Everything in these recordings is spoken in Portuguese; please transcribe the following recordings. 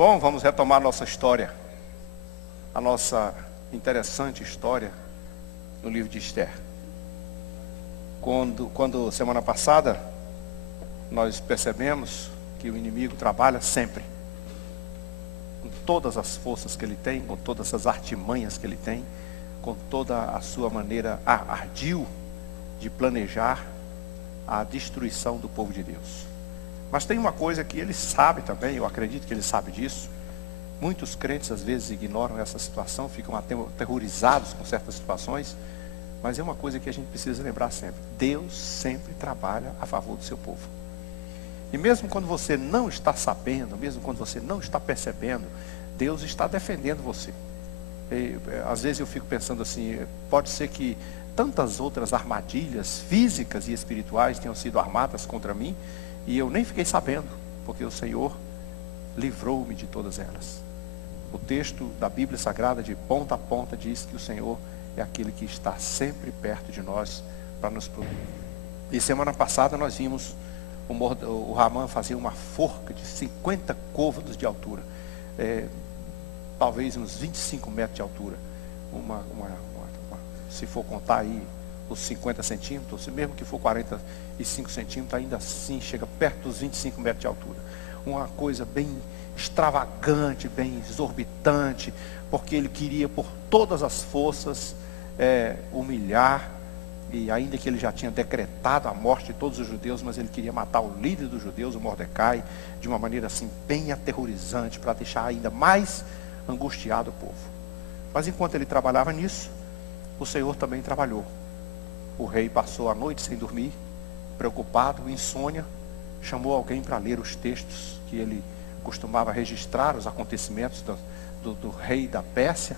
Bom, vamos retomar nossa história, a nossa interessante história no livro de Esther. Quando semana passada nós percebemos que o inimigo trabalha sempre, com todas as forças que ele tem, com todas as artimanhas que ele tem, com toda a sua maneira ardil de planejar a destruição do povo de Deus. Mas tem uma coisa que ele sabe também, eu acredito que ele sabe disso. Muitos crentes às vezes ignoram essa situação, ficam aterrorizados com certas situações. Mas é uma coisa que a gente precisa lembrar sempre. Deus sempre trabalha a favor do seu povo. E mesmo quando você não está sabendo, mesmo quando você não está percebendo, Deus está defendendo você. Às vezes eu fico pensando assim, pode ser que tantas outras armadilhas físicas e espirituais tenham sido armadas contra mim, e eu nem fiquei sabendo, porque o Senhor livrou-me de todas elas. O texto da Bíblia Sagrada, de ponta a ponta, diz que o Senhor é aquele que está sempre perto de nós para nos proteger. E semana passada nós vimos o Ramã fazer uma forca de 50 côvados de altura, talvez uns 25 metros de altura. Se for contar aí os 50 centímetros, se mesmo que for 45 centímetros, ainda assim chega perto dos 25 metros de altura. Uma coisa bem extravagante, bem exorbitante, porque ele queria por todas as forças humilhar, e ainda que ele já tinha decretado a morte de todos os judeus, mas ele queria matar o líder dos judeus, o Mordecai, de uma maneira assim bem aterrorizante, para deixar ainda mais angustiado o povo. Mas enquanto ele trabalhava nisso, o Senhor também trabalhou. O rei passou a noite sem dormir, preocupado, insônia, chamou alguém para ler os textos que ele costumava registrar, os acontecimentos do rei da Pérsia.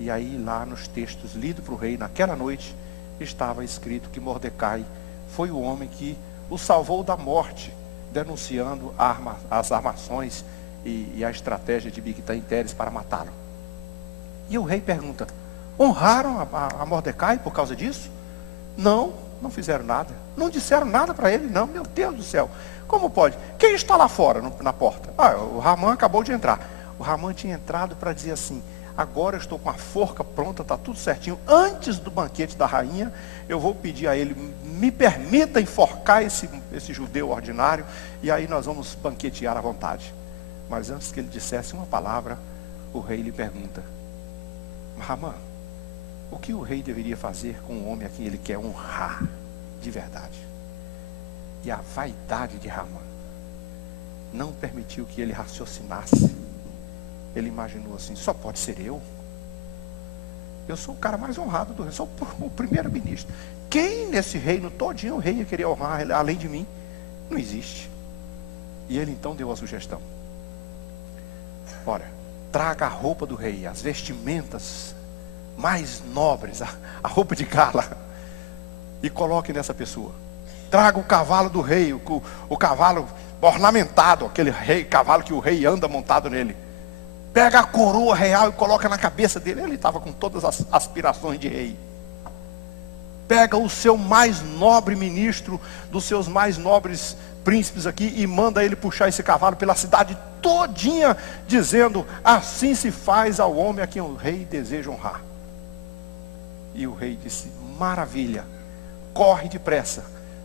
E aí lá nos textos lidos para o rei naquela noite, estava escrito que Mordecai foi o homem que o salvou da morte, denunciando as armações e a estratégia de Bigtan Teres para matá-lo. E o rei pergunta: honraram a Mordecai por causa disso? Não fizeram nada. Não disseram nada para ele, não. Meu Deus do céu, como pode? Quem está lá fora, na porta? O Ramã acabou de entrar. O Ramã tinha entrado para dizer assim: agora eu estou com a forca pronta, está tudo certinho. Antes do banquete da rainha, eu vou pedir a ele, me permita enforcar esse judeu ordinário, e aí nós vamos banquetear à vontade. Mas antes que ele dissesse uma palavra, o rei lhe pergunta: Ramã, o que o rei deveria fazer com um homem a quem ele quer honrar de verdade? E a vaidade de Ramã não permitiu que ele raciocinasse. Ele imaginou assim: só pode ser eu? Eu sou o cara mais honrado do rei, sou o primeiro-ministro. Quem nesse reino todinho o rei ia querer honrar além de mim? Não existe. E ele então deu a sugestão: olha, traga a roupa do rei, as vestimentas mais nobres, a roupa de gala, e coloque nessa pessoa. Traga o cavalo do rei, o cavalo ornamentado, aquele cavalo que o rei anda montado nele. Pega a coroa real e coloca na cabeça dele. Ele estava com todas as aspirações de rei. Pega o seu mais nobre ministro, dos seus mais nobres príncipes aqui, e manda ele puxar esse cavalo pela cidade todinha, dizendo: assim se faz ao homem a quem o rei deseja honrar. E o rei disse: maravilha, corre depressa,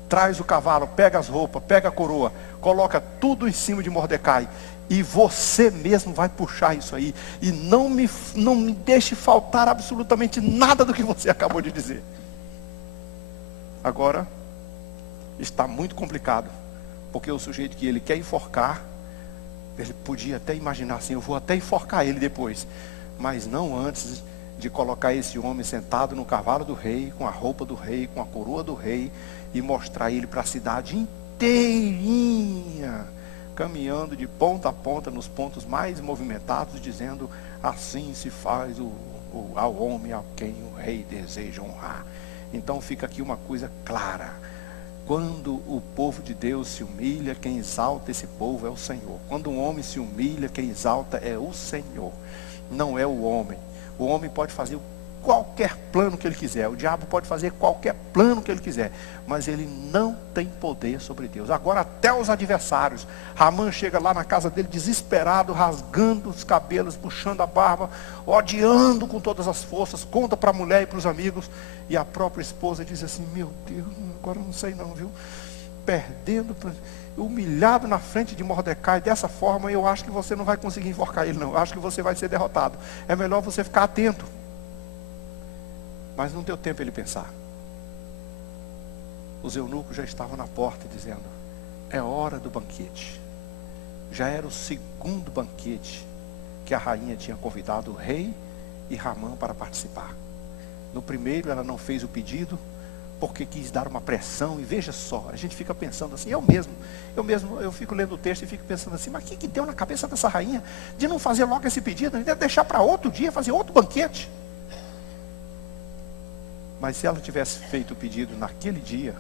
traz o cavalo, pega as roupas, pega a coroa, coloca tudo em cima de Mordecai, e você mesmo vai puxar isso aí, e não me deixe faltar absolutamente nada do que você acabou de dizer. Agora está muito complicado, porque o sujeito que ele quer enforcar, ele podia até imaginar assim: eu vou até enforcar ele depois, mas não antes de colocar esse homem sentado no cavalo do rei, com a roupa do rei, com a coroa do rei, e mostrar ele para a cidade inteirinha, caminhando de ponta a ponta nos pontos mais movimentados, dizendo: assim se faz ao homem a quem o rei deseja honrar. Então fica aqui uma coisa clara: quando o povo de Deus se humilha, quem exalta esse povo é o Senhor. Quando um homem se humilha, quem exalta é o Senhor, não é o homem. O homem pode fazer o qualquer plano que ele quiser. O diabo pode fazer qualquer plano que ele quiser, mas ele não tem poder sobre Deus. Agora até os adversários. Ramã chega lá na casa dele desesperado, rasgando os cabelos, puxando a barba, odiando com todas as forças, conta para a mulher e para os amigos. E a própria esposa diz assim: meu Deus, agora eu não sei não, viu? Perdendo, humilhado na frente de Mordecai dessa forma, eu acho que você não vai conseguir enforcar ele não. Eu acho que você vai ser derrotado. É melhor você ficar atento. Mas não deu tempo ele pensar. Os eunucos já estavam na porta dizendo: é hora do banquete. Já era o segundo banquete que a rainha tinha convidado o rei e Ramã para participar. No primeiro ela não fez o pedido porque quis dar uma pressão. E veja só, a gente fica pensando assim, eu fico lendo o texto e fico pensando assim: mas o que deu na cabeça dessa rainha de não fazer logo esse pedido, de deixar para outro dia, fazer outro banquete? Mas se ela tivesse feito o pedido naquele dia,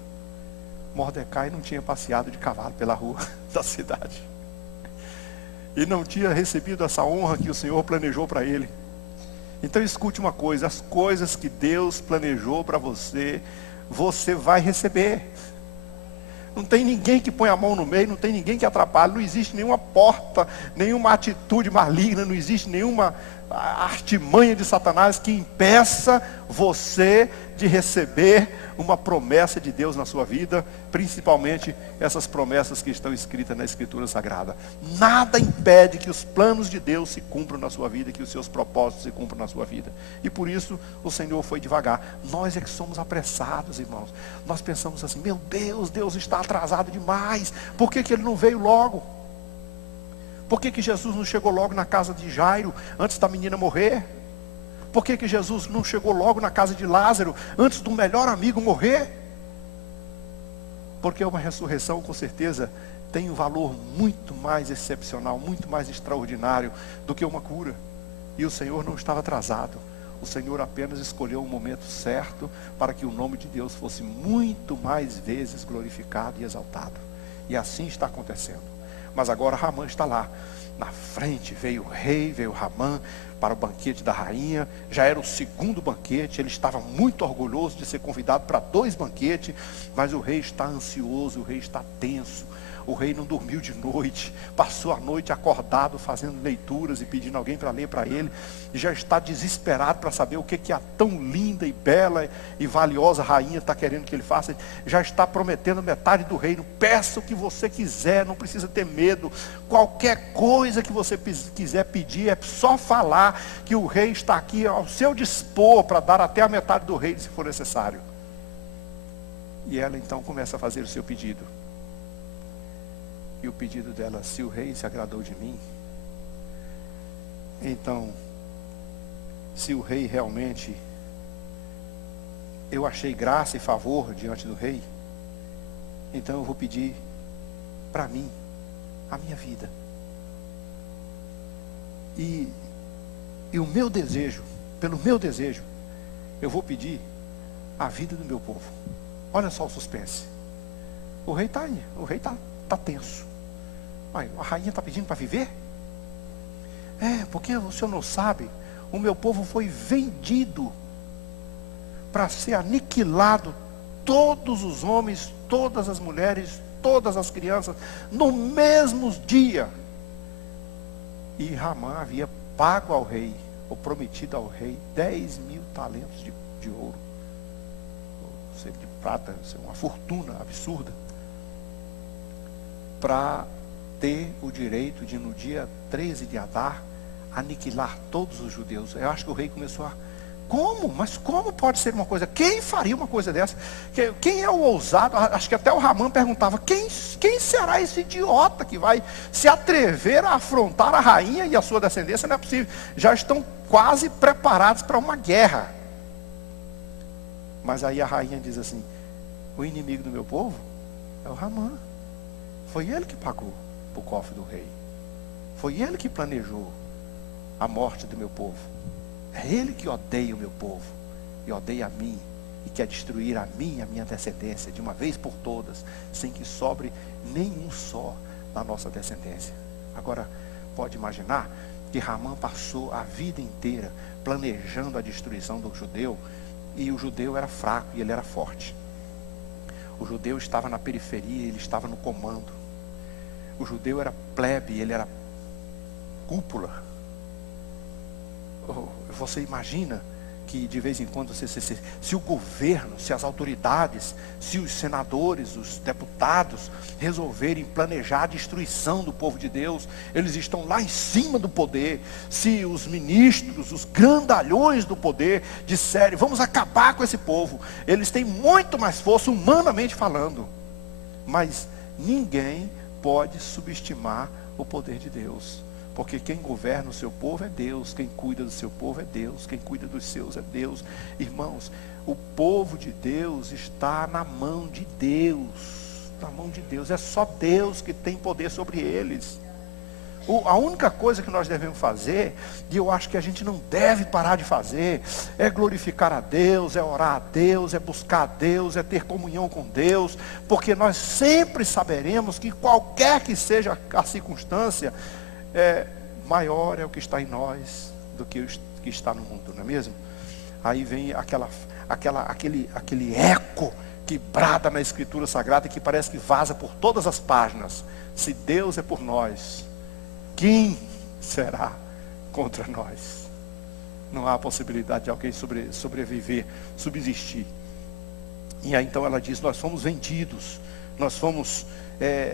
Mordecai não tinha passeado de cavalo pela rua da cidade. E não tinha recebido essa honra que o Senhor planejou para ele. Então escute uma coisa: as coisas que Deus planejou para você, você vai receber. Não tem ninguém que põe a mão no meio, não tem ninguém que atrapalhe, não existe nenhuma porta, nenhuma atitude maligna, não existe nenhuma artimanha de Satanás que impeça você de receber uma promessa de Deus na sua vida, principalmente essas promessas que estão escritas na Escritura Sagrada. Nada impede que os planos de Deus se cumpram na sua vida, que os seus propósitos se cumpram na sua vida. E por isso o Senhor foi devagar. Nós é que somos apressados, irmãos. Nós pensamos assim: meu Deus, Deus está atrasado demais. Por que Ele não veio logo? Por que Jesus não chegou logo na casa de Jairo, antes da menina morrer? Por que Jesus não chegou logo na casa de Lázaro, antes do melhor amigo morrer? Porque uma ressurreição, com certeza, tem um valor muito mais excepcional, muito mais extraordinário do que uma cura. E o Senhor não estava atrasado. O Senhor apenas escolheu um momento certo para que o nome de Deus fosse muito mais vezes glorificado e exaltado. E assim está acontecendo. Mas agora Ramã está lá. Na frente veio o rei, veio Ramã para o banquete da rainha. Já era o segundo banquete. Ele estava muito orgulhoso de ser convidado para 2 banquetes. Mas o rei está ansioso, o rei está tenso. O rei não dormiu de noite, passou a noite acordado, fazendo leituras e pedindo alguém para ler para ele. E já está desesperado para saber o que a tão linda e bela e valiosa rainha está querendo que ele faça. Já está prometendo metade do reino. Peça o que você quiser, não precisa ter medo. Qualquer coisa que você quiser pedir, é só falar que o rei está aqui ao seu dispor para dar até a metade do reino, se for necessário. E ela então começa a fazer o seu pedido. E o pedido dela: se o rei se agradou de mim, então, se o rei realmente, eu achei graça e favor diante do rei, então eu vou pedir para mim, a minha vida. E o meu desejo, pelo meu desejo, eu vou pedir a vida do meu povo. Olha só o suspense. O rei está aí, o rei está tenso. A rainha está pedindo para viver? Porque o senhor não sabe, o meu povo foi vendido para ser aniquilado, todos os homens, todas as mulheres, todas as crianças, no mesmo dia. E Ramã havia pago ao rei, ou prometido ao rei, 10.000 talentos de ouro, ou seja, de prata, uma fortuna absurda, para ter o direito de, no dia 13 de Adar, aniquilar todos os judeus. Eu acho que o rei começou a: como? Mas como pode ser uma coisa? Quem faria uma coisa dessa? Quem é o ousado? Acho que até o Ramã perguntava: quem será esse idiota que vai se atrever a afrontar a rainha e a sua descendência? Não é possível. Já estão quase preparados para uma guerra. Mas aí a rainha diz assim: o inimigo do meu povo é o Ramã. Foi ele que pagou para o cofre do rei. Foi ele que planejou a morte do meu povo. É ele que odeia o meu povo e odeia a mim, e quer destruir a mim e a minha descendência de uma vez por todas, sem que sobre nenhum só da nossa descendência. Agora, pode imaginar que Ramã passou a vida inteira planejando a destruição do judeu, e o judeu era fraco e ele era forte. O judeu estava na periferia, ele estava no comando. O judeu era plebe, ele era cúpula. Você imagina que de vez em quando, se o governo, se as autoridades, se os senadores, os deputados resolverem planejar a destruição do povo de Deus, eles estão lá em cima do poder. Se os ministros, os grandalhões do poder disserem, vamos acabar com esse povo, eles têm muito mais força humanamente falando. Mas ninguém pode subestimar o poder de Deus. Porque quem governa o seu povo é Deus, quem cuida do seu povo é Deus, quem cuida dos seus é Deus. Irmãos, o povo de Deus está na mão de Deus, na mão de Deus. É só Deus que tem poder sobre eles. A única coisa que nós devemos fazer, e eu acho que a gente não deve parar de fazer, é glorificar a Deus, é orar a Deus, é buscar a Deus, é ter comunhão com Deus, porque nós sempre saberemos que qualquer que seja a circunstância, maior é o que está em nós do que o que está no mundo, não é mesmo? Aí vem aquele eco que brada na Escritura Sagrada e que parece que vaza por todas as páginas. Se Deus é por nós, quem será contra nós? Não há possibilidade de alguém sobreviver, subsistir. E aí então ela diz, nós fomos vendidos, nós fomos...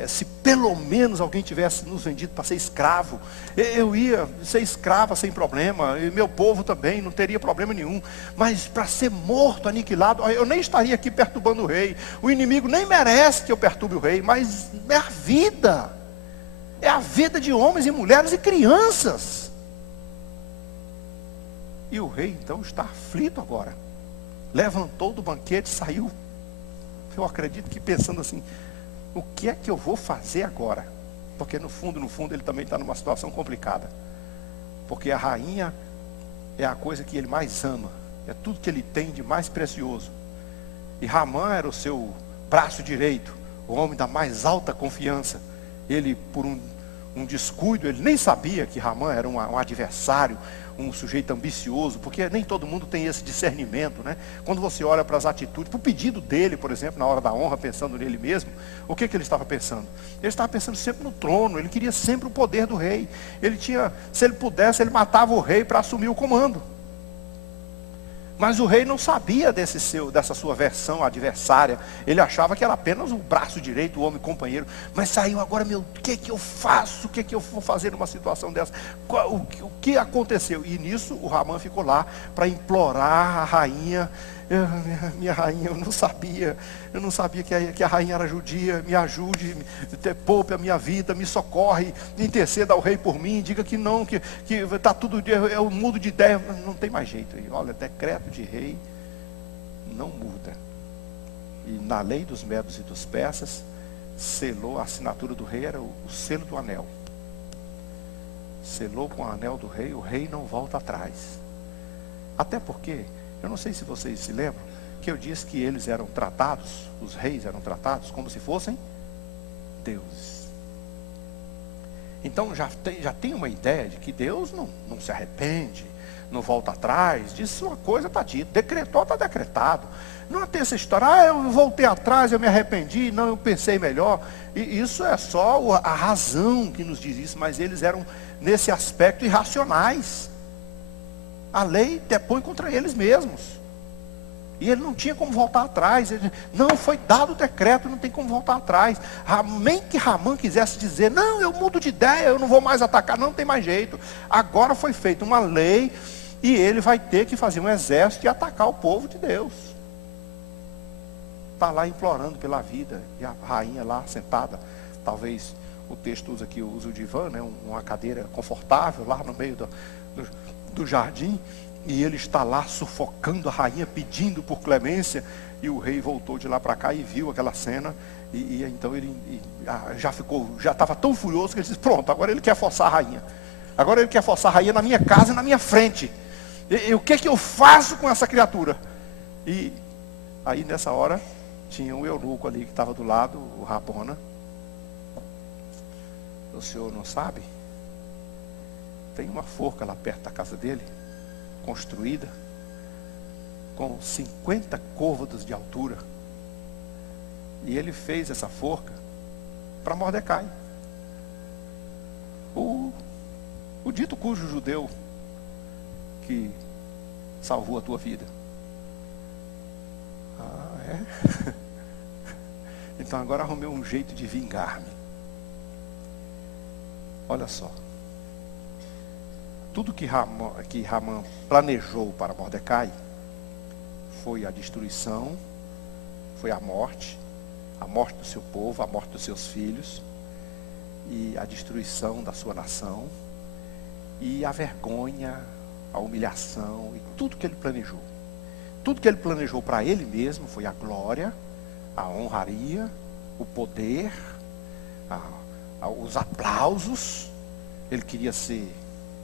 se pelo menos alguém tivesse nos vendido para ser escravo, eu ia ser escrava sem problema, e meu povo também, não teria problema nenhum. Mas para ser morto, aniquilado, eu nem estaria aqui perturbando o rei. O inimigo nem merece que eu perturbe o rei, mas é a vida. É a vida de homens e mulheres e crianças. E o rei então está aflito agora. Levantou do banquete, saiu. Eu acredito que pensando assim, o que é que eu vou fazer agora? Porque no fundo ele também está numa situação complicada. Porque a rainha é a coisa que ele mais ama. É tudo que ele tem de mais precioso. E Ramã era o seu braço direito, o homem da mais alta confiança. Ele, por um descuido, ele nem sabia que Ramã era um adversário, um sujeito ambicioso, porque nem todo mundo tem esse discernimento, né? Quando você olha para as atitudes, para o pedido dele, por exemplo, na hora da honra, pensando nele mesmo, o que ele estava pensando? Ele estava pensando sempre no trono, ele queria sempre o poder do rei. Se ele pudesse, ele matava o rei para assumir o comando. Mas o rei não sabia dessa sua versão adversária. Ele achava que era apenas o braço direito, o homem companheiro. Mas saiu agora, o que é que eu faço? O que é que eu vou fazer numa situação dessa? O que aconteceu? E nisso o Ramã ficou lá para implorar a rainha. Minha rainha, eu não sabia que a rainha era judia. Me ajude, poupe a minha vida, me socorre, interceda ao rei por mim, diga que não, que está tudo, eu mudo de ideia. Não tem mais jeito. Olha, decreto de rei não muda. E na lei dos medos e dos persas, selou a assinatura do rei, era o selo do anel. Selou com o anel do rei, o rei não volta atrás. Até porque, eu não sei se vocês se lembram, que eu disse que eles eram tratados, os reis eram tratados como se fossem deuses. Então já tem uma ideia de que Deus não se arrepende, não volta atrás. Disse uma coisa, está dito, decretou, está decretado. Não tem essa história, eu voltei atrás, eu me arrependi, não, eu pensei melhor. E isso é só a razão que nos diz isso, mas eles eram nesse aspecto irracionais. A lei depõe contra eles mesmos. E ele não tinha como voltar atrás. Não, foi dado o decreto, não tem como voltar atrás. Nem que Ramã quisesse dizer, não, eu mudo de ideia, eu não vou mais atacar, não tem mais jeito. Agora foi feita uma lei e ele vai ter que fazer um exército e atacar o povo de Deus. Está lá implorando pela vida. E a rainha lá sentada, talvez o texto usa aqui, usa o divã, né, uma cadeira confortável lá no meio do jardim, e ele está lá sufocando a rainha, pedindo por clemência, e o rei voltou de lá para cá e viu aquela cena, e então ele já estava tão furioso que ele disse, pronto, agora ele quer forçar a rainha. Agora ele quer forçar a rainha na minha casa e na minha frente. E o que é que eu faço com essa criatura? E aí nessa hora, tinha um eunuco ali que estava do lado, o Rabona. O senhor não sabe? Tem uma forca lá perto da casa dele, construída com 50 côvados de altura. E ele fez essa forca para Mordecai. O dito cujo judeu que salvou a tua vida. Ah, é? Então agora arrumei um jeito de vingar-me. Olha só. Tudo que Ramã planejou para Mordecai foi a destruição, foi a morte do seu povo, a morte dos seus filhos, e a destruição da sua nação, e a vergonha, a humilhação, e tudo que ele planejou. Tudo que ele planejou para ele mesmo foi a glória, a honraria, o poder, os aplausos. Ele queria ser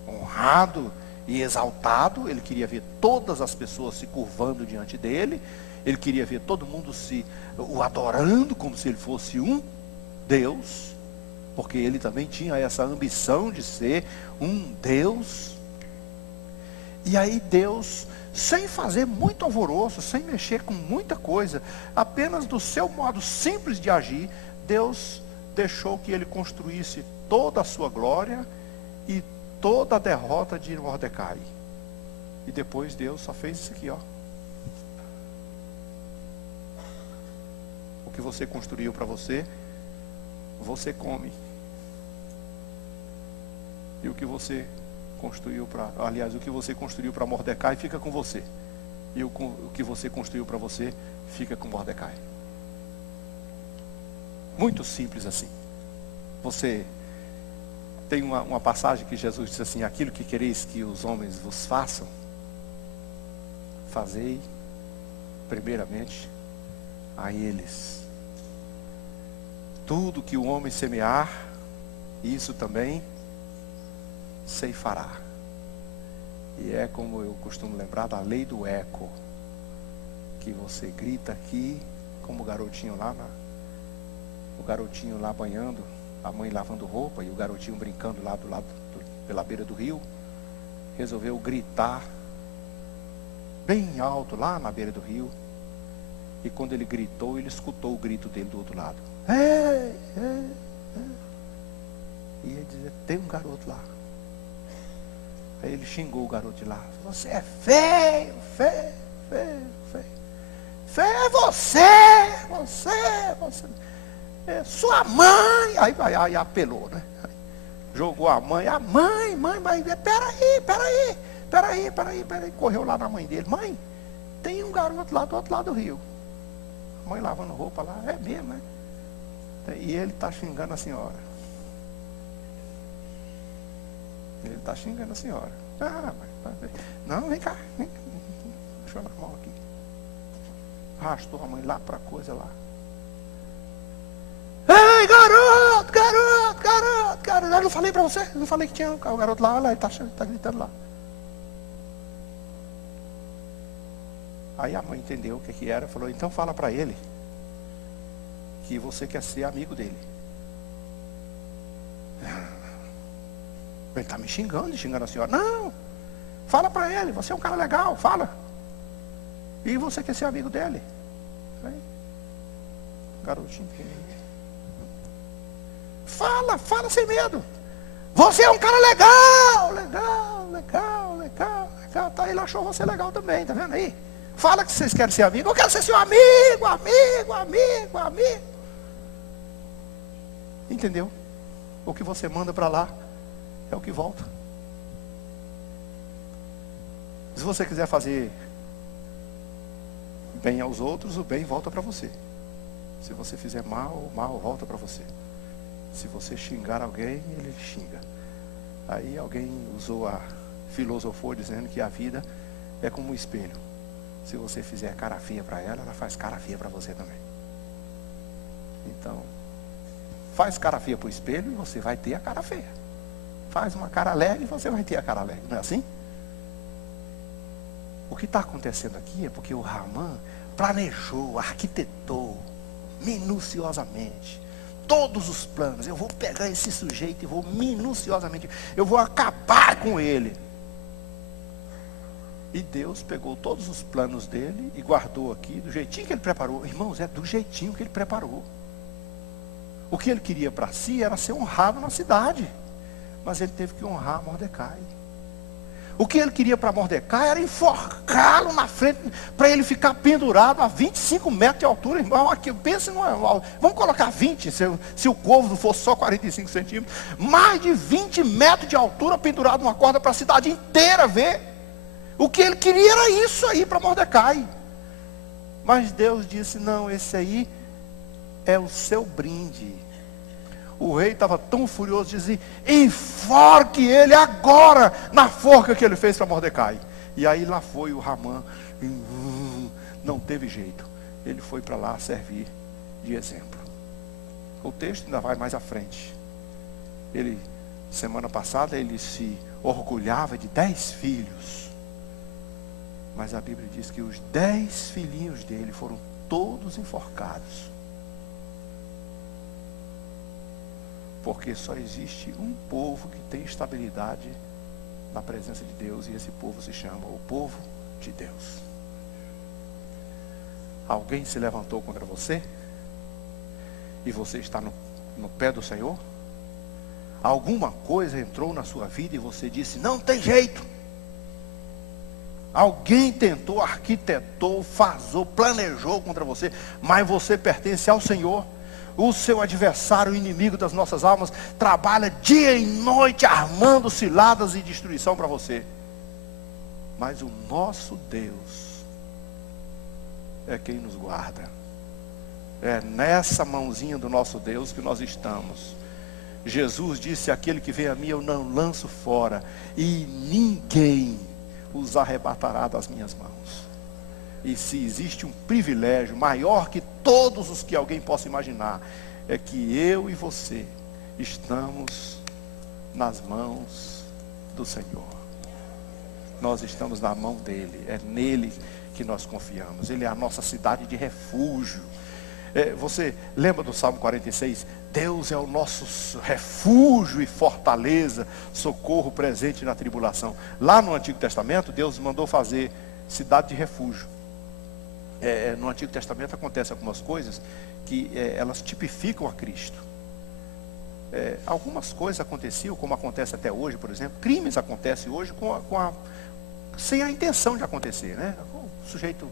honrado e exaltado. Ele queria ver todas as pessoas se curvando diante dele. Ele queria ver todo mundo o adorando como se ele fosse um Deus, porque ele também tinha essa ambição de ser um Deus. E aí Deus, sem fazer muito alvoroço, sem mexer com muita coisa, apenas do seu modo simples de agir, Deus deixou que ele construísse toda a sua glória e toda a derrota de Mordecai. E depois Deus só fez isso aqui, ó. O que você construiu para você, você come. E o que você construiu o que você construiu para Mordecai fica com você. E o que você construiu para você fica com Mordecai. Muito simples assim. Você tem uma passagem que Jesus diz assim: aquilo que quereis que os homens vos façam, fazei primeiramente a eles. Tudo que o homem semear, isso também ceifará. E é como eu costumo lembrar da lei do eco, que você grita aqui, como o garotinho lá banhando, a mãe lavando roupa e o garotinho brincando lá do lado, pela beira do rio, resolveu gritar bem alto lá na beira do rio. E quando ele gritou, ele escutou o grito dele do outro lado. Ei, ei, ei. E ele dizia: tem um garoto lá. Aí ele xingou o garoto de lá: você é feio, feio, feio, feio. Feio é você. É sua mãe. Aí apelou, né? Aí jogou a mãe. Mãe, peraí. Correu lá na mãe dele: mãe, tem um garoto lá do outro lado do rio. A mãe lavando roupa lá. É mesmo, né? E ele está xingando a senhora. Ele está xingando a senhora. Não, vem cá. Deixa eu na mão aqui. Arrastou a mãe lá para a coisa lá. Ei, garoto. Eu não falei para você? Eu não falei que tinha o garoto lá. Olha lá, ele está gritando lá. Aí a mãe entendeu o que era. Falou: então fala para ele que você quer ser amigo dele. Ele está me xingando a senhora. Não, fala para ele, você é um cara legal, fala. E você quer ser amigo dele. Aí, garotinho pequenininho. Fala sem medo. Você é um cara legal. Tá, ele achou você legal também, tá vendo aí? Fala que vocês querem ser amigos. Eu quero ser seu amigo. Entendeu? O que você manda para lá é o que volta. Se você quiser fazer bem aos outros, o bem volta para você. Se você fizer mal, o mal volta para você. Se você xingar alguém, ele xinga. Aí alguém filosofou dizendo que a vida é como um espelho. Se você fizer cara feia para ela, ela faz cara feia para você também. Então, faz cara feia para o espelho e você vai ter a cara feia. Faz uma cara alegre e você vai ter a cara alegre. Não é assim? O que está acontecendo aqui é porque o Ramã planejou, arquitetou minuciosamente todos os planos. Eu vou pegar esse sujeito e vou minuciosamente, eu vou acabar com ele. E Deus pegou todos os planos dele e guardou aqui do jeitinho que ele preparou. Irmãos, é do jeitinho que ele preparou. O que ele queria para si era ser honrado na cidade. Mas ele teve que honrar Mordecai. O que ele queria para Mordecai era enforcá-lo na frente, para ele ficar pendurado a 25 metros de altura. Irmão, aqui, pense numa, vamos colocar 20, se o côvado fosse só 45 centímetros. Mais de 20 metros de altura pendurado numa corda para a cidade inteira ver. O que ele queria era isso aí para Mordecai. Mas Deus disse, não, esse aí é o seu brinde. O rei estava tão furioso, dizia, enforque ele agora, na forca que ele fez para Mordecai. E aí lá foi o Hamã, não teve jeito. Ele foi para lá servir de exemplo. O texto ainda vai mais à frente. Semana passada, ele se orgulhava de 10 filhos. Mas a Bíblia diz que os 10 filhinhos dele foram todos enforcados. Porque só existe um povo que tem estabilidade na presença de Deus. E esse povo se chama o povo de Deus. Alguém se levantou contra você? E você está no pé do Senhor? Alguma coisa entrou na sua vida e você disse, não tem jeito. Alguém tentou, arquitetou, fazou, planejou contra você, mas você pertence ao Senhor. O seu adversário, o inimigo das nossas almas, trabalha dia e noite armando ciladas e destruição para você. Mas o nosso Deus é quem nos guarda. É nessa mãozinha do nosso Deus que nós estamos. Jesus disse, aquele que vem a mim eu não lanço fora, e ninguém os arrebatará das minhas mãos. E se existe um privilégio maior que todos os que alguém possa imaginar, é que eu e você estamos nas mãos do Senhor. Nós estamos na mão dele, é nele que nós confiamos. Ele é a nossa cidade de refúgio. Você lembra do Salmo 46? Deus é o nosso refúgio e fortaleza, socorro presente na tribulação. Lá no Antigo Testamento, Deus mandou fazer cidade de refúgio. No Antigo Testamento acontecem algumas coisas que elas tipificam a Cristo. Algumas coisas aconteciam, como acontece até hoje, por exemplo. Crimes acontecem hoje sem a intenção de acontecer, né? O sujeito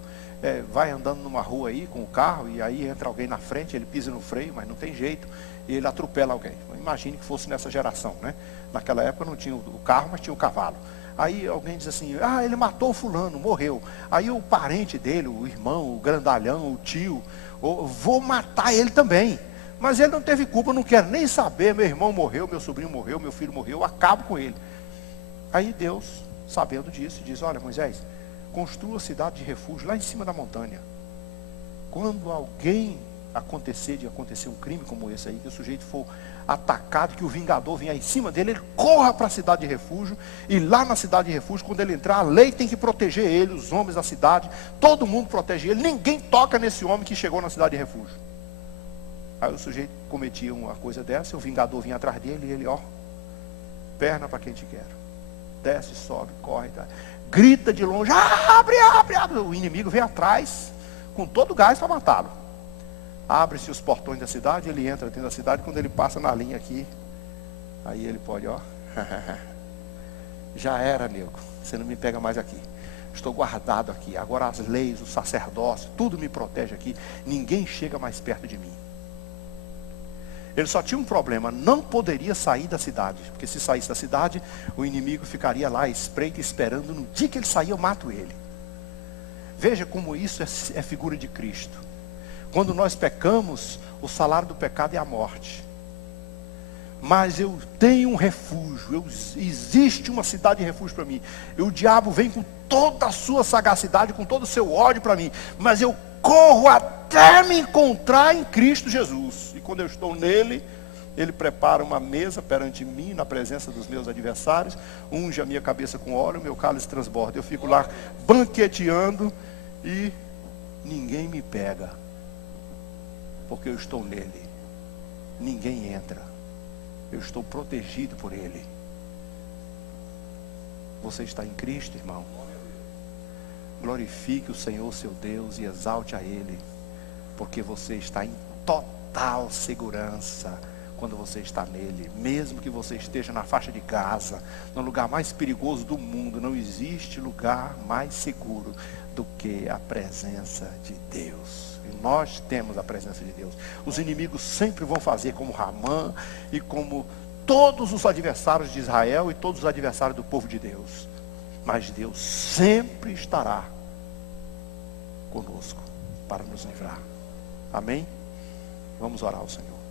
vai andando numa rua aí com o carro, e aí entra alguém na frente, ele pisa no freio, mas não tem jeito, e ele atropela alguém. Imagine que fosse nessa geração, né? Naquela época não tinha o carro, mas tinha o cavalo. Aí alguém diz assim, ele matou o fulano, morreu. Aí o parente dele, o irmão, o grandalhão, o tio, vou matar ele também. Mas ele não teve culpa, não quero nem saber, meu irmão morreu, meu sobrinho morreu, meu filho morreu, eu acabo com ele. Aí Deus, sabendo disso, diz, olha Moisés, construa cidade de refúgio lá em cima da montanha. Quando alguém acontecer um crime como esse aí, que o sujeito for atacado, que o vingador venha em cima dele, ele corra para a cidade de refúgio, e lá na cidade de refúgio, quando ele entrar, a lei tem que proteger ele, os homens da cidade, todo mundo protege ele, ninguém toca nesse homem que chegou na cidade de refúgio. Aí o sujeito cometia uma coisa dessa, o vingador vinha atrás dele, e ele, perna para quem te quer, desce, sobe, corre, grita de longe, abre, abre, abre. O inimigo vem atrás com todo o gás para matá-lo. Abre-se os portões da cidade, ele entra dentro da cidade. Quando ele passa na linha aqui, aí ele pode, já era, nego, você não me pega mais aqui, estou guardado aqui. Agora as leis, o sacerdócio, tudo me protege aqui, ninguém chega mais perto de mim. Ele só tinha um problema, não poderia sair da cidade, porque se saísse da cidade, o inimigo ficaria lá, espreito, esperando. No dia que ele sair, eu mato ele. Veja como isso é figura de Cristo. Quando nós pecamos, o salário do pecado é a morte. Mas eu tenho um refúgio, existe uma cidade de refúgio para mim. E o diabo vem com toda a sua sagacidade, com todo o seu ódio para mim, mas eu corro até me encontrar em Cristo Jesus. E quando eu estou nele, ele prepara uma mesa perante mim, na presença dos meus adversários, unge a minha cabeça com óleo, meu cálice transborda. Eu fico lá banqueteando e ninguém me pega, porque eu estou nele. Ninguém entra, eu estou protegido por ele. Você está em Cristo, irmão? glorifique o Senhor seu Deus e exalte a Ele, porque você está em total segurança quando você está nele. Mesmo que você esteja na faixa de Gaza, no lugar mais perigoso do mundo, não existe lugar mais seguro do que a presença de Deus. E nós temos a presença de Deus. Os inimigos sempre vão fazer como Ramã e como todos os adversários de Israel e todos os adversários do povo de Deus. Mas Deus sempre estará conosco para nos livrar. Amém? Vamos orar ao Senhor.